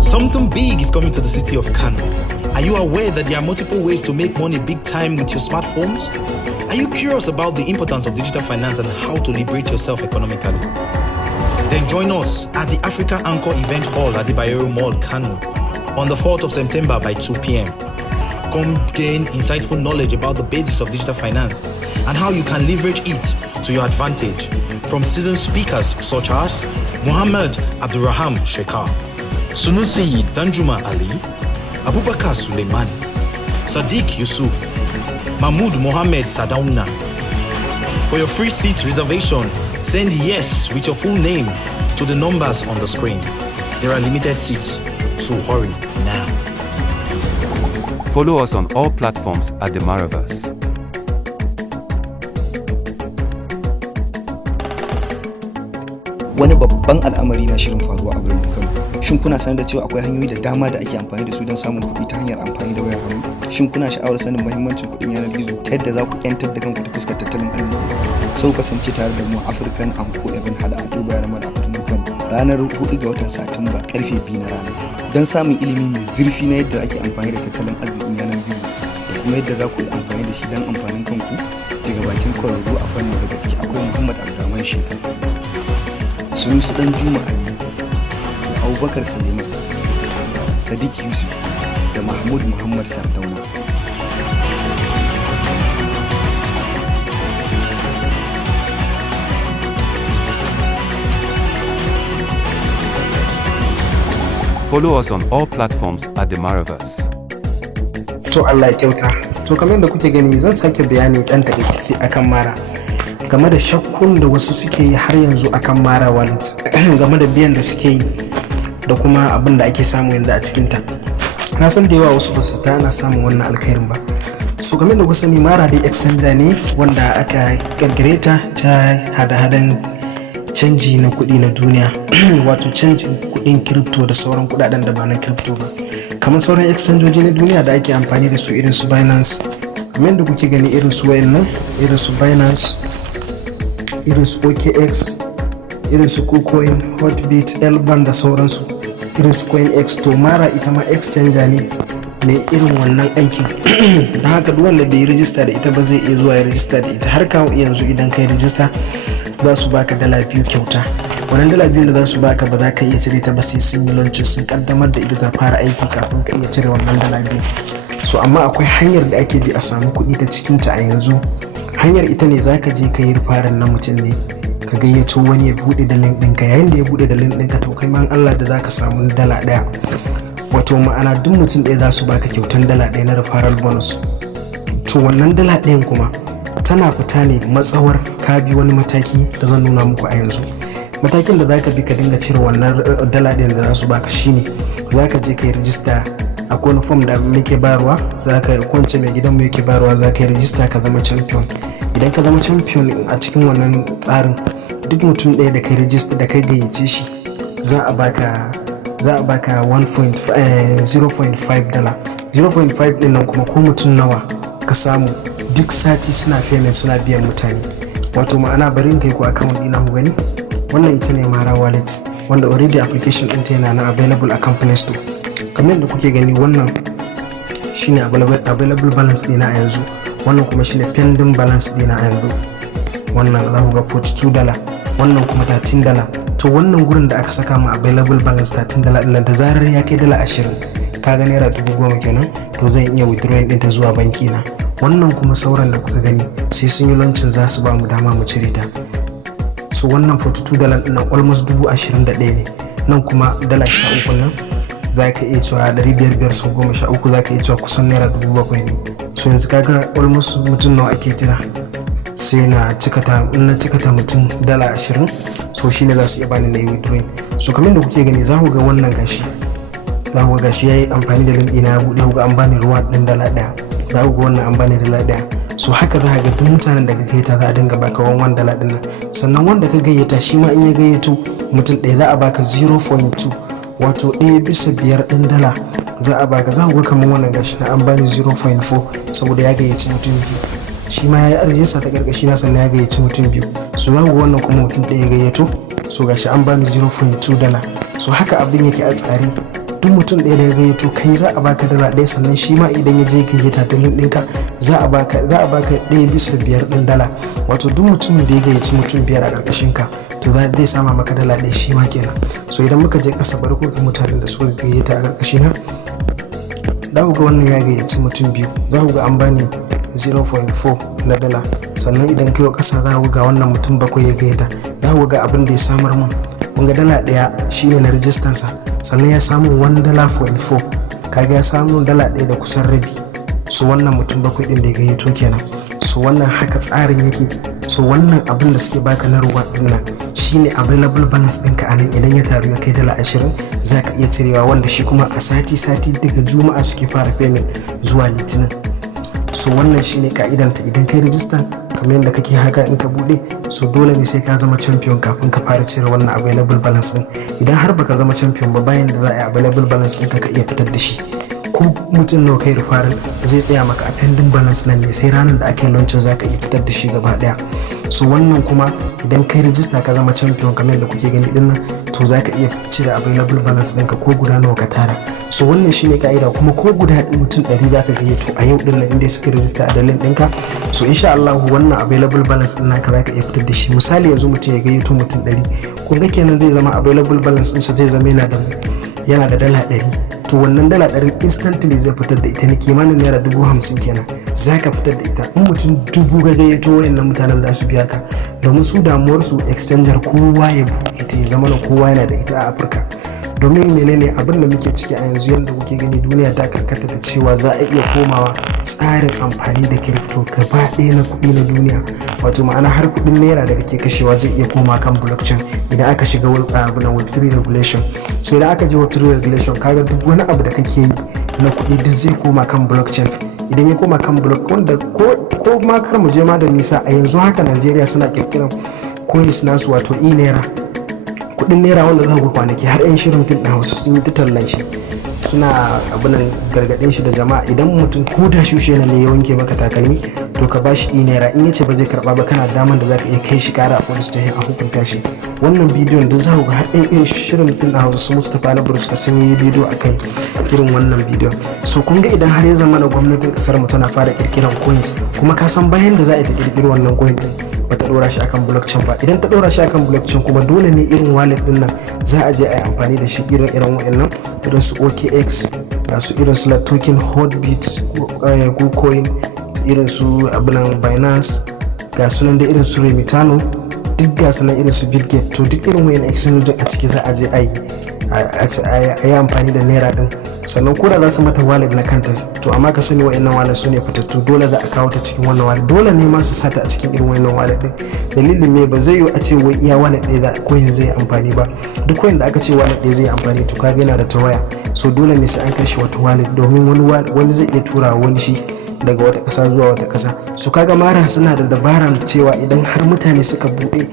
Something big is coming to the city of Kano. Are you aware that there are multiple ways to make money big time with your smartphones? Are you curious about the importance of digital finance and how to liberate yourself economically? Then join us at the Africa Anchor Event Hall at the Bayero Mall, Kano on the 4th of September by 2 p.m. Come gain insightful knowledge about the basics of digital finance and how you can leverage it to your advantage from seasoned speakers such as Muhammad Abdurraham Shekhar, Sunusi Danjuma Ali, Abubakar Suleimani, Sadiq Yusuf, Mahmoud Mohammed Sadauna. For your free seat reservation, send yes with your full name to the numbers on the screen. There are limited seats, so hurry now. Follow us on all platforms at The Maraverse. Wani babban al'amari na shirin faruwa a birnin Kano. Shin kuna sanar da cewa akwai hanyoyi da dama da ake amfani da su don samun kuɗi ta hanyar amfani da wayar hannu? Shin kuna sha'awar sanin muhimmancin kuɗin yanar gizo ta yadda za ku ƴantar da kanku ta fuskar tattalin arziki? Sau kasance tare da mu African Anko Event Hall a Dubai Ramal a birnin Kano ranar 4 ga watan Satumba karfe 2 na rana. Don samun ilimi mai zurfi na yadda ake amfani da tattalin arzikin yanar gizo da kuma yadda za ku yi amfani da shi don amfanin kanku daga bakin kwararru a fannin da gaske akwai Muhammad Abdurrahman Shekhar, Sunusi Danjuma Ali, da Abubakar Suleiman, Sadiq Yusuf da Mahmud Muhammad Sardauna. Follow us on all platforms at The Maraverse. To Allah ya kyauta. To kamar da kuke gani zan sake bayani dan takaice akan Mara. Game da shakkun da wasu suke yi har yanzu akan Mara Wallet, game da biyan da suke yi da kuma abin da ake samu yanzu a cikinta. Na san da yawa wasu ba su ta ana samun wannan alkhairin ba. So game da kusa ni Mara dai exchanger ne wanda aka kirkire ta hada-hadan canji na kuɗi na duniya wato canjin kuɗin crypto da sauran kuɗaɗen da ba na crypto ba, kamar sauran exchangeoji na duniya da ake amfani da su irin su Binance, kamar da kuke gani irin su wayannan, irin su Binance, irin su OKX, irin su KuCoin, Hotbit, Elban da sauransu, irin su CoinX. To Mara ita ma exchanger ne mai irin wannan aikin don haka duk wanda bai rijista da ita ba zai iya zuwa ya rijista da ita. Har kawo yanzu idan kai rijista za su baka $2 kyauta. Wannan $2 da za su baka ba za ka iya cire ta ba sai sun yi launch, sun kaddamar da ita ta fara aiki kafin ka iya cire wannan $2. So amma akwai hanyar da ake bi a samu kuɗi ta cikinta a yanzu. Hanyar ita ne za ka je ka yi farin na mutum ne, ka gayyato wani ya buɗe da link ɗinka. Yayin da ya buɗe da link ɗinka to kai man Allah da za ka samu $1. Wato ma'ana duk mutum ɗaya za su baka kyautan $1 na referral bonus. To wannan $1 kuma tana fita ne matsawar ka bi wani mataki da zan nuna muku a yanzu. Matakin da zaka bi ka dinga cire wannan $1 da za su baka shine zaka je ka yi rijista a wani form da muke bayarwa, zaka kwance mai gidan mu yake bayarwa, zaka yi rijista ka zama champion. Idan ka zama champion a cikin wannan tsarin, duk mutum ɗaya da kai rijista da kai gayyace shi za a baka $0.5. 0.5 ɗin nan kuma ko mutum nawa ka samu duk sati suna payment, suna biyan mutane. Wato ma'ana bari in kai ku account ɗina ku gani. Wannan ita ne Mara Wallet wanda already application ɗinta yana na available a Play Store. Kamar yadda kuke gani wannan shine available balance ɗina a yanzu, wannan kuma shine pending balance ɗina a yanzu. Wannan za ku ga $42, wannan kuma $13. To wannan gurin da aka saka mu available balance $13 ɗin da zarar ya kai $20 ka ga naira 10,000 kenan, to zan iya withdrawing ɗinta zuwa banki na. Wannan kuma sauran da kuka gani sai sun yi launching za su ba mu dama mu cire ta. So wannan $42 ɗin nan almost 21,000 ne. Nan kuma $13 nan za ka iya cewa 500 sau 13 za ka iya cewa kusan naira 7,000 ne. So yanzu kaga almost mutum nawa ake jira, sai na cikata mutum $20, so shine za su iya bani na yi withdrawing. So kamar da kuke gani za ku ga wannan gashi, ya yi amfani da link ɗina ya buɗe, ga an bani ruwa ɗin $1. Za ku ga wannan an bani $1. So haka za ka ga duk mutanen da ka gayyata za a dinga baka $1 ɗin nan. Sannan wanda ka gayyata shi ma in ya gayyato mutum ɗaya za a baka 0.2 wato 1/5 ɗin dala za a baka. za ku ga kamar wannan gashi na an bani 0.4 saboda ya gayyaci mutum biyu, shi ma ya yi arjinsa ta karkashi na sannan ya gayyaci mutum biyu. So za ku ga wannan kuma mutum ɗaya gayyato, so gashi an bani 0.2 dala. So haka abin yake a tsari, duk mutum ɗaya da ya gayyato kai za a baka dala ɗaya, sannan shi ma idan ya je gayyata ta link ɗinka za a baka 1/5 ɗin dala. Wato duk mutumin da ya gayyaci mutum 5 a ƙarƙashin ka to zai sama maka dala ɗaya shi ma kenan. So idan muka je ƙasa bari ku ga mutanen da suka gayyata a ƙarƙashi na, za ku ga wannan ya gayyaci mutum 2, za ku ga an bani 0.4 na dala. Sannan idan kai ƙasa za ku ga wannan mutum 7 ya gayyata, za ku ga abin da ya samar mun. Kun ga dala ɗaya shine na rijistansa, sannan ya samu $1.4, kaga ya samu dala ɗaya da kusan rabi. So wannan mutum 7 ɗin da ya gayyato kenan. So wannan haka tsarin yake. So wannan abin da suke baka na ruwa ɗin nan shine available balance ɗinka a nan. Idan ya taru ya kai dala 20 za ka iya cirewa, wanda shi kuma a sati daga juma'a suke fara payment zuwa litinin. So wannan shine ka'idanta. idan kai rijistan kamar yadda kake haka in ka bude, so dole ne sai ka zama champion kafin ka fara cire wannan available balance din. Idan har baka zama champion ba, bayan da za a yi available balance ɗinka ka iya fitar da shi. Ko mutum nawa kai referral zai tsaya maka a pending balance nan ne, sai ranar da aka yi launching za ka iya fitar da shi gaba daya. So wannan kuma idan kai rijista ka zama champion kamar yadda kuke gani din nan, to za ka iya cire available balance ɗinka ko guda nawa ka tara. So wannan shine ka'ida, kuma ko guda mutum 100 za ka gayyato a yau din nan inda suka rijista a dalilin ɗinka. So insha Allah wannan available balance ɗin naka za ka iya fitar da shi. Misali yanzu mutum ya gayyato mutum 100, kun ga kenan zai zama available balance ɗinsa zai zama yana da dala 100. To wannan dala 100 instantly zai fitar da ita ne kimanin naira 50,000 kenan za ka fitar da ita. In mutum 1000 ga gayyato wayannan mutanen za su biya ka, domin su damuwar su exchanger kowa ya ita ya zama kowa yana da ita a Afirka. Domin menene abin da muke ciki a yanzu, yadda kuke gani duniya ta karkata da cewa za a iya komawa tsarin amfani da crypto gaba ɗaya na kuɗi na duniya. Wato ma'ana har kuɗin naira da kake kashewa zai iya koma kan blockchain idan aka shiga web3 regulation. So idan aka je web3 regulation, kaga duk wani abu da kake yi na kuɗi duk zai koma kan blockchain. Idan ya koma kan block, wanda ko ma kar mu je ma da nisa, a yanzu haka Najeriya suna kirkiran coins nasu, wato naira, kudin naira wanda za ku kwanaki har 'yan shirin fim na Hausa sun yi ta tallan shi, suna abinan gargadin shi da jama'a. Idan mutum ko da shushe ne ya wanke maka takalmi, to ka bashi naira. In yace ba zai karba ba, kana daman da zaka iya kai shi kara a police station a hukunta shi. Wannan bidiyon da za ku ga har 'yan shirin fim na Hausa su Mustapha na Bruce sun yi bidiyo akan irin wannan bidiyon. So kun ga idan har ya zama na gwamnatin kasar mu tana fara kirkiran coins, kuma ka san bayan da za a yi ta kirkiri wannan coin din ba ta dora shi akan blockchain ba. Idan ta dora shi akan blockchain kuma dole ne irin wallet din nan za a je a yi amfani da shi irin wayannan, irin su OKX, su irin su token Hotbit, KuCoin, irin su abinan Binance, ga sunan da irin su Remitano, duk ga sunan irin su Bitget. To duk irin wayannan exchange a ciki za a je a yi amfani da naira din. Sannan koda za su mata wallet na kanta, to amma ka sani wa'annan wallet su ne fitattu, dole za a kawo ta cikin wannan wallet, dole ne ma su sata a cikin irin wa'annan wallet din. Dalilin me ba zai yi a ce wai iya wallet ɗaya da coin zai amfani ba. Duk coin da aka ce wallet ɗaya zai amfani, to kaga yana da ta waya, so dole ne sai an kai shi wata wallet, domin wani zai iya tura wani shi daga wata ƙasa zuwa wata ƙasa. So kaga mara suna da dabaran cewa idan har mutane suka buɗe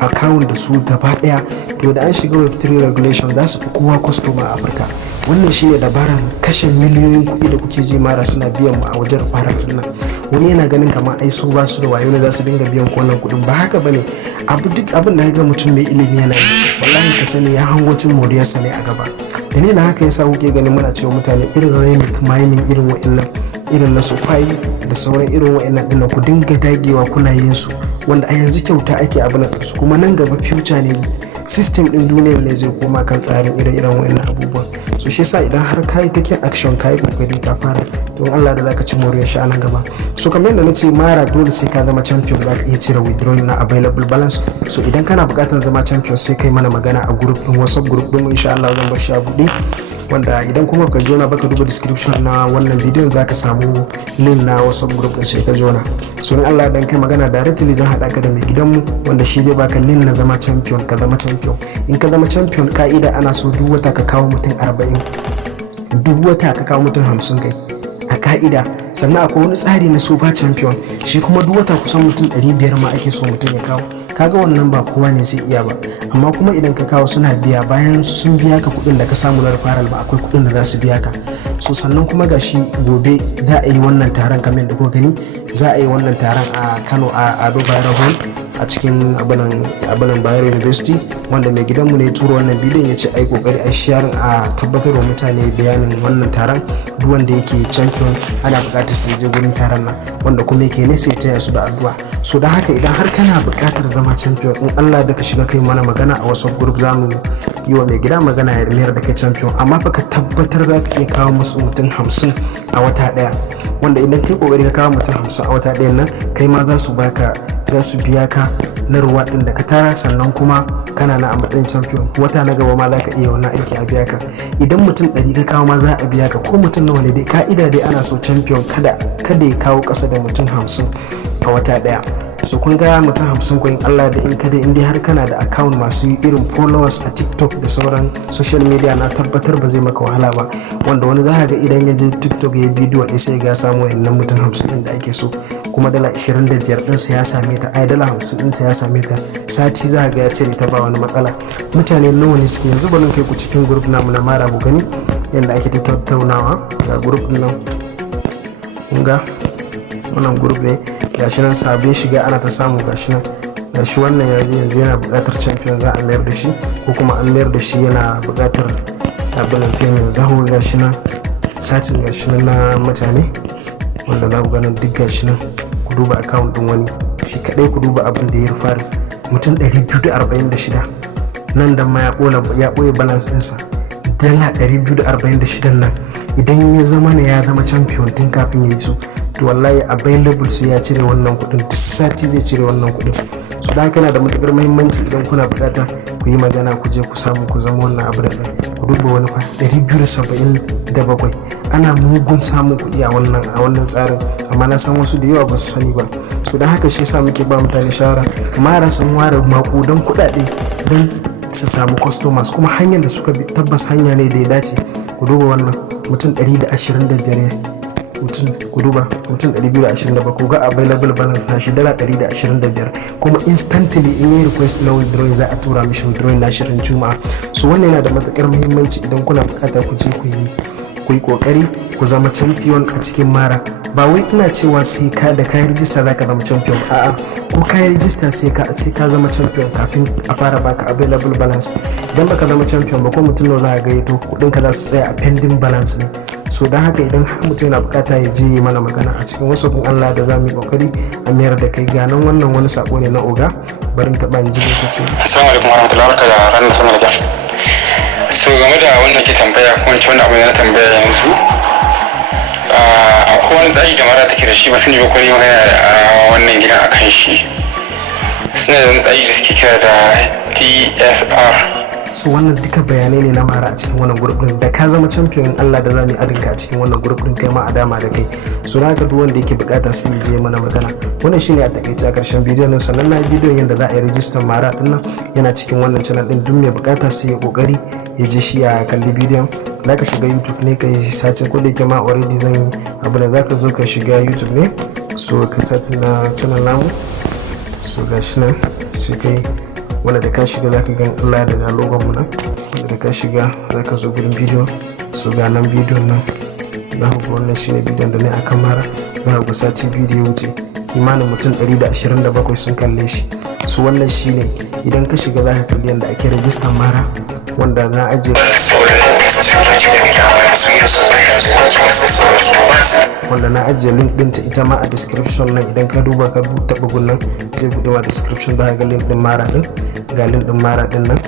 account da su gaba ɗaya, to da an shiga web3 regulation za su fi kowa customer a Afirka. Wannan shine dabaran kashe miliyoyin kuɗi da kuke ji mara suna biyan mu a wajen fara nan. Wani yana ganin kamar ai su ba su da wayo ne za su dinga biyan ku wannan kuɗin, ba haka bane. Duk abin da ga mutum mai ilimi yana yi, wallahi ka sani ya hango cin moriyarsa ne a gaba. Dalilin haka yasa kuke ganin muna cewa mutane irin Remix mining, irin wa'annan, irin na SoFi da sauran irin wa'annan dinnan, ku dinga dagewa kuna yin su, wanda a yanzu kyauta ake abin su, kuma nan gaba future ne, system din duniyar ne zai koma kan tsarin irin wa'annan abubuwan. So shi yasa idan har kai take action, kai kokari ka fara, don Allah da zaka ci moriyar shi a nan gaba. So kamar yadda nace mara dole sai ka zama champion zaka iya cire withdrawal na available balance. So idan kana buƙatar zama champion sai kai mana magana a group din WhatsApp group din mu, insha Allah zan bar shi a buɗe, wanda idan kuma ka jona baka duba description na wannan bidiyon zaka samu link na WhatsApp group din sai ka jona. So in Allah dan kai magana directly zan haɗa ka da mai gidanmu wanda shi zai baka link na zama champion, ka zama champion. In ka zama champion, ka'ida ana so duk wata ka kawo mutum 40, duk wata ka kawo mutum 50 kai. a ka'ida. Sannan akwai wani tsari na super champion, shi kuma duk wata kusan mutum 500 ma ake so mutum ya kawo. Kaga wannan ba kowa ne zai iya ba, amma kuma idan ka kawo suna biya, bayan sun biya ka kuɗin da ka samu na referral ba akwai kuɗin da za su biya ka. So sannan kuma gashi gobe za a yi wannan taron kamar da kuka gani, za a yi wannan taron a Kano a Ado Bayero Hall a cikin abinan Bayero University, wanda mai gidanmu ne ya tura wannan bidiyon ya ce ai kokari a share a tabbatar wa mutane bayanin wannan taron. Duk wanda yake champion ana buƙatar su je gurin taron nan, wanda kuma yake ne sai taya su da addu'a. So da haka idan har kana buƙatar zama champion, in Allah da ka shiga kai mana magana a WhatsApp group, za mu yi wa mai gida magana ya mayar da kai champion, amma fa ka tabbatar za ka iya kawo musu mutum 50 a wata ɗaya, wanda idan kai kokari ka kawo mutum 50 a wata ɗayan nan, kai ma za su biya ka na ruwa ɗin da ka tara, sannan kuma kana na a matsayin champion. Wata na gaba ma za ka iya wannan aiki a biya ka. Idan mutum 100 ka kawo ma za a biya ka, ko mutum nawa ne dai ka'ida dai ana so champion kada ya kawo ƙasa da mutum 50 a wata ɗaya. So kun ga mutum 50 ko in Allah da in dai har kana da account masu irin followers a TikTok da sauran social media, na tabbatar ba zai maka wahala ba, wanda wani za ka ga idan ya je TikTok ya bidiyo ɗaya sai ga samu wannan mutum 50 ɗin da ake so, kuma dala 25 ɗinsa ya same ta, dala 50 ɗinsa ya same ta, sati za ga ya cire ta ba wani matsala. Mutane nawa ne suke yanzu? Bari kai ku cikin group namu na Mara ku gani yadda ake tattaunawa. Ga group ɗin nan, kun ga wannan group ne, gashi nan sabbin shiga ana ta samu. Gashi nan, gashi wannan yanzu yana buƙatar champion, za a mayar da shi, ko kuma an mayar da shi yana buƙatar abinan premium. Za ku gashi nan satin gashi nan na mutane, wanda za ku ganin duk gashi nan. Ku duba account din wani shi kadai, ku duba abin da ya rufa mutum 246. Nan da ma ya ɓoye balance ɗinsa dala 246 nan. Idan ya zama champion tun kafin ya yi su, to wallahi available sai ya cire wannan kuɗin, duk sati zai cire wannan kuɗin. So da haka yana da matukar muhimmanci idan kuna bukata ku yi magana, ku je ku samu ku zama wannan abu da ku duba wani fa 277. Ana mugun samun kuɗi a wannan tsarin, amma na san wasu da yawa ba su sani ba. So da haka shi yasa muke ba mutane shawara, Mara sun ware makudan kuɗaɗe don su samu customers, kuma hanyar da suka bi tabbas hanya ne da ya dace. Ku duba wannan mutum 125 ne, ku duba mutum 227. ku ga available balance na shi dala 125, kuma instantly in yi request na withdrawing za a tura mishi withdrawing na shirin Juma'a. So wannan yana da matukar muhimmanci idan kuna bukata ku je ku yi kokari ku zama champion a cikin Mara. Ba wai ina cewa sai ka da kayan rijista za ka zama champion, a'a, ko kayan rijista sai ka zama champion kafin a fara baka available balance. Idan baka zama champion ba, ko mutum nawa za ka gayyato, kudin ka za su tsaya a pending balance ne. So don haka idan har mutum yana bukata ya je mana magana a cikin wasu kun Allah da za mu yi kokari a mayar da kai. Ganan wannan wani sako ne na oga, bari mu taba ji lokaci. Assalamu alaikum warahmatullahi wabarakatuh. Ranar sama da so game da wannan ke tambaya, ko wani abu da na tambaya yanzu, akwai wani tsari da Mara take da shi, ba sani ba ko ne magana a wannan gidan akan shi. Suna da wani tsari da suke kira da TSR. So wannan duka bayanai ne na Mara a cikin wannan group din. Da ka zama champion, Allah da zamu yi adinka a cikin wannan group din, kai ma a dama da kai. So na ga duk wanda yake bukata sai ya je mana magana. Wannan shine a takaice a karshen bidiyon nan. Sannan na bidiyon yadda za a yi register Mara din nan yana cikin wannan channel din. Duk mai bukata sai ya kokari ya je shi a kalli bidiyon. Za ka shiga YouTube ne ka yi search, ko da yake ma already zan yi abu da za ka zo ka shiga YouTube ne, so ka search na channel namu. So gashi nan sai kai, wanda da ka shiga za ka gan Allah daga logon mu nan, wanda da ka shiga za ka zo gurin bidiyo. So ga nan bidiyon nan, za ku ga wannan shine bidiyon da ne akan Mara. Za ku ga sati bidiyo wuce kimanin mutum 127 sun kalle shi. So wannan shine idan ka shiga za ka kalli yadda ake rajistar Mara, wanda na ajiye link ɗinta ita ma a description nan. Idan ka duba ka taɓa gunnan zai buɗe ma description, za ka ga link ɗin Mara ɗin, ga link ɗin Mara ɗin nan,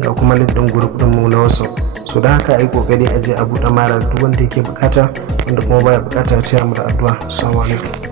ga kuma link ɗin group ɗin mu na WhatsApp. So da haka ai kokari a je a buɗe Mara. Duk wanda yake bukata, wanda kuma baya bukata, ya ce mu da addu'a. Assalamu alaikum.